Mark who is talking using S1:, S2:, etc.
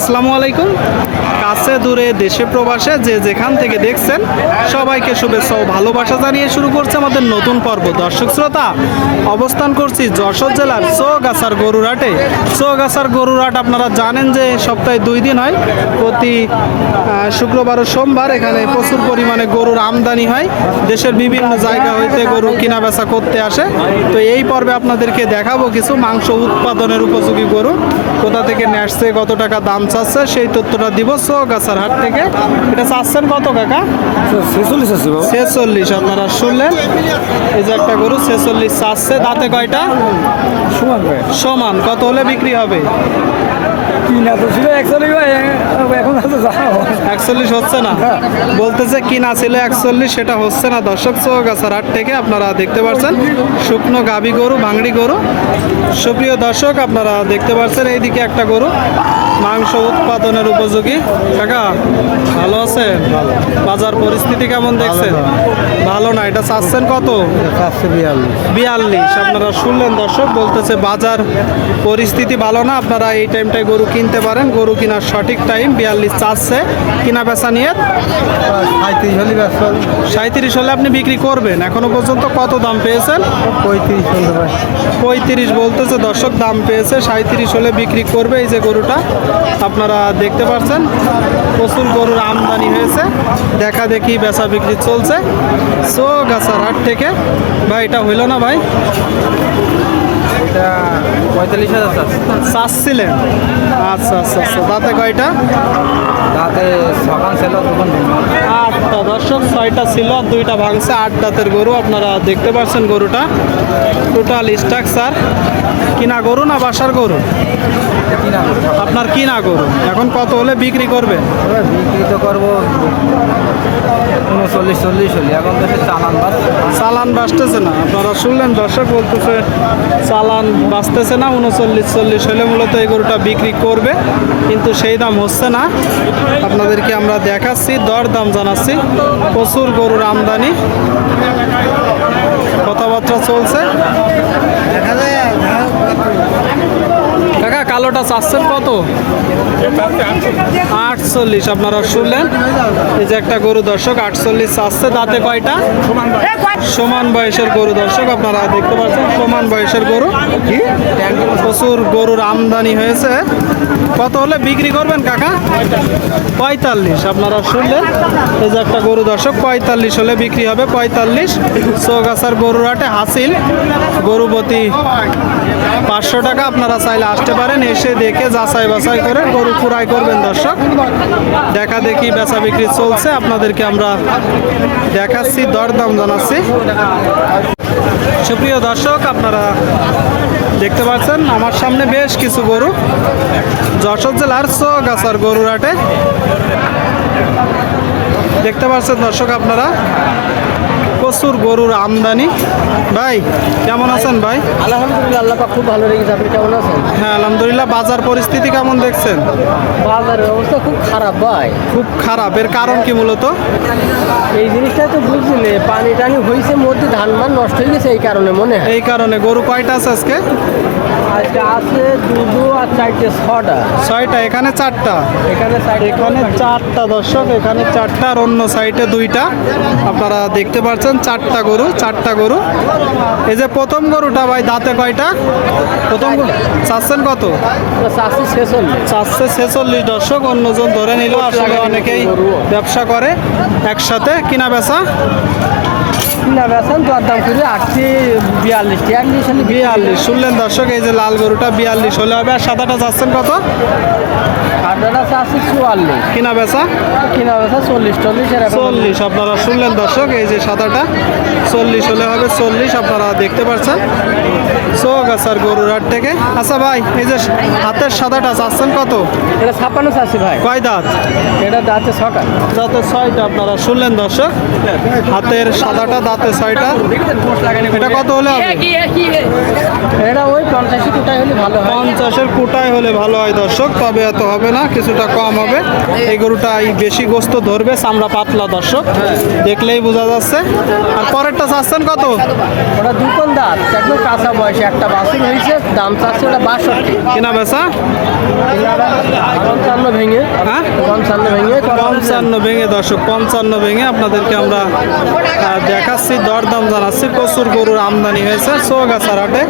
S1: আসসালামু আলাইকুম। কাছে দূরে দেশে প্রবাসে যে যেখান থেকে দেখছেন, সবাইকে শুভেচ্ছা ও ভালোবাসা জানিয়ে শুরু করছে আমাদের নতুন পর্ব। দর্শক শ্রোতা, অবস্থান করছি যশোর জেলার চৌগাছার গরুরহাটে। চৌগাছার গরুরহাট আপনারা জানেন যে সপ্তাহে দুই দিন হয়। প্রতি শুক্রবার ও সোমবার এখানে প্রচুর পরিমাণে গরুর আমদানি হয়। দেশের বিভিন্ন জায়গা হইতে গরু কিনা বেচা করতে আসে। তো এই পর্বে আপনাদেরকে দেখাবো কিছু মাংস উৎপাদনের উপযোগী গরু। কোথা থেকে নেসছে কত টাকা দাম চাচ্ছে সেই তথ্যটা দিব। চৌগাছার হাট থেকে। এটা চাচ্ছেন কত কাকা?
S2: ছেচল্লিশ আছে
S1: ছেচল্লিশ আপনারা শুনলেন? এই যে একটা গরু ছেচল্লিশ চাচ্ছে। দাঁতে কয়টা?
S2: সমান
S1: সমান। কত হলে বিক্রি হবে?
S2: তিন এত ছিল একচল্লিশ ভাই এখন আছে
S1: একচল্লিশ হচ্ছে না? বলতেছে কিনা ছিল একচল্লিশ সেটা হচ্ছে না। দর্শক চৌগাছার হাট থেকে আপনারা দেখতে পাচ্ছেন শুকনো গাবি গরু ভাঙড়ি গরু। সুপ্রিয় দর্শক আপনারা দেখতে পাচ্ছেন এইদিকে একটা গরু। মাংস উৎপাদনের উপযোগী। কাকা ভালো আছেন? বাজার পরিস্থিতি কেমন দেখছেন? ভালো না? এটা চাচ্ছেন কত?
S2: বিয়াল্লিশ।
S1: বিয়াল্লিশ। আপনারা শুনলেন দর্শক বলতেছে বাজার পরিস্থিতি ভালো না? আপনারা এই টাইমটায় গরু কিনতে পারেন গরু কেনার সঠিক টাইম বিয়াল্লিশ চাচ্ছে কিনা বেচা নিয়ে।
S2: সাঁত্রিশ হলে ব্যস্ত।
S1: সাঁত্রিশ হলে আপনি বিক্রি করবেন। এখনও পর্যন্ত কত দাম পেয়েছেন?
S2: পঁয়ত্রিশ
S1: পঁয়ত্রিশ বলতেছে দর্শক দাম পেয়েছে সাঁত্রিশ হলে বিক্রি করবে এই যে গরুটা। আপনারা দেখতে পাচ্ছেন প্রচুর গরুর আমদানি হয়েছে। দেখা দেখি বেচা বিক্রি চলছে। সো গাছার হাট থেকে ভাই এটা হইল না ভাই?
S2: পঁয়তাল্লিশ হাজার
S1: আচ্ছা আচ্ছা আচ্ছা। তাতে কয়টা
S2: তাতে সকাল ছিল তখন
S1: আটটা দর্শক ছয়টা ছিল আর দুইটা ভাঙছে আট দাঁতের গরু। আপনারা দেখতে পাচ্ছেন গরুটা। টোটাল স্ট্রাকচার কিনা গরু না বাসার গরু? আপনার কিনা গরু। এখন কত হলে বিক্রি করবে
S2: বিক্রি তো করব উনচল্লিশ চল্লিশ হলে। এখন তো চালান বাস
S1: চালান বাঁচতেছে না। আপনারা শুনলেন দর্শক বলতেছে চালান বাঁচতেছে না উনচল্লিশ চল্লিশ হলে মূলত এই গরুটা বিক্রি করবে। কিন্তু সেই দাম হচ্ছে না। আপনাদেরকে আমরা দেখাচ্ছি দর দাম জানাচ্ছি। প্রচুর গরুর আমদানি কথাবার্তা চলছে। কাকা কালোটা চাচ্ছেন কত? আটচল্লিশ, আপনারা শুনলেন? এই যে একটা গরু দর্শক, আটচল্লিশ চাচ্ছে তাতে কয়টা? সমান বয়সের গরু দর্শক, আপনারা দেখতে পাচ্ছেন, সমান বয়সের গরু। প্রচুর গরুর আমদানি হয়েছে। কত হলে বিক্রি করবেন কাকা? পঁয়তাল্লিশ, আপনারা শুনলেন? এই যে একটা গরু দর্শক, পঁয়তাল্লিশ হলে বিক্রি হবে, পঁয়তাল্লিশ। চৌগাছার গরুর হাটে হাসিল। গরুপতি পাঁচশো টাকা, আপনারা চাইলে আসতে পারেন, এসে দেখে যাচাই বাছাই করে গরু কুড়াই করবেন দর্শক। দেখা দেখি বেচা বিক্রি চলছে। আপনাদেরকে আমরা দেখাচ্ছি, দরদাম জানাচ্ছি। সুপ্রিয় দর্শক, আপনারা দেখতে পাচ্ছেন, আমার সামনে বেশ কিছু গরু। যশোর জেলার চৌগাছার গরুর হাটে। দেখতে পাচ্ছেন দর্শক আপনারা প্রচুর গরুর আমদানি। ভাই কেমন আছেন ভাই?
S2: আলহামদুলিল্লাহ আল্লাহ খুব ভালো লেগেছে আপনি কেমন আছেন?
S1: হ্যাঁ আলহামদুলিল্লাহ বাজার পরিস্থিতি কেমন দেখছেন?
S2: বাজারের অবস্থা খুব খারাপ ভাই।
S1: খুব খারাপ এর কারণ কি মূলত?
S2: এই জিনিসটা তো বুঝলে পানি টানি হয়েছে মধ্যে ধান মান নষ্ট হয়ে গেছে এই কারণে মনে হয়।
S1: এই কারণে গরু কয়টা আছে আজকে?
S2: আজকে আছে দুটো আর চারটে ছটা।
S1: ছয়টা এখানে চারটা?
S2: এখানে
S1: এখানে চারটা দর্শক এখানে চারটা আর অন্য সাইডে দুইটা। আপনারা দেখতে পাচ্ছেন চারটা গরু চারটা গরু। এই যে প্রথম গরুটা ভাই দাঁতে কয়টা? প্রথম গরু- চাচ্ছেন কত? চারশো ছেচল্লিশ। দর্শক অন্যজন ধরে নিল। আসলে অনেকেই ব্যবসা করে একসাথে কিনা বেচা?
S2: কিনা বেছেন তো দাম করে আটটি বিয়াল্লিশ হলে
S1: বিয়াল্লিশ শুনলেন দর্শক এই যে লাল গরুটা বিয়াল্লিশ হলে হবে আর সাদাটা চাচ্ছেন কত?
S2: আটটা চাষি চুয়াল্লিশ।
S1: কিনা বেচা?
S2: কিনা বেচা চল্লিশ চল্লিশ
S1: চল্লিশ আপনারা শুনলেন দর্শক এই যে সাদাটা চল্লিশ হলে হবে চল্লিশ আপনারা দেখতে পাচ্ছেন চৌগাছার গরুর হাট থেকে। আচ্ছা ভাই এই যে হাতের সাদাটা চাচ্ছেন কত?
S2: এটা ছাপ্পান্ন চাষি ভাই।
S1: কয় দাঁত?
S2: এটা দাঁতে ছটা।
S1: দাঁতে ছয়টা আপনারা শুনলেন দর্শক। হাতের সাদাটা দাঁতে ছয়টা। এটা কত হলে হবে?
S2: এটা ওই পঞ্চাশি কোটায় হলে ভালো হয়।
S1: পঞ্চাশের কোটায় হলে ভালো হয় দর্শক তবে এত হবে না কিছুটা কম হবে। এই গরুটা এই বেশি গোস্ত ধরবে চামড়া পাতলা দর্শক দেখলেই বোঝা যাচ্ছে। আর পরেরটা চাচ্ছেন কত?
S2: ওটা দুকন দাঁত একদম কাঁচা বয়সে একটা বাছুর হয়েছে দাম চাচ্ছে ওটা বাষট্টি।
S1: কিনা বেচা?
S2: পঞ্চান্ন পঞ্চান্ন ভেঙে কথা বলছেন।
S1: পঞ্চান্ন ভেঙে, দর্শক, পঞ্চান্ন ভেঙে আপনাদেরকে আমরা দেখাচ্ছি, দরদাম জানাচ্ছি। প্রচুর গরুর আমদানি হয়েছে, চৌগাছার হাটে।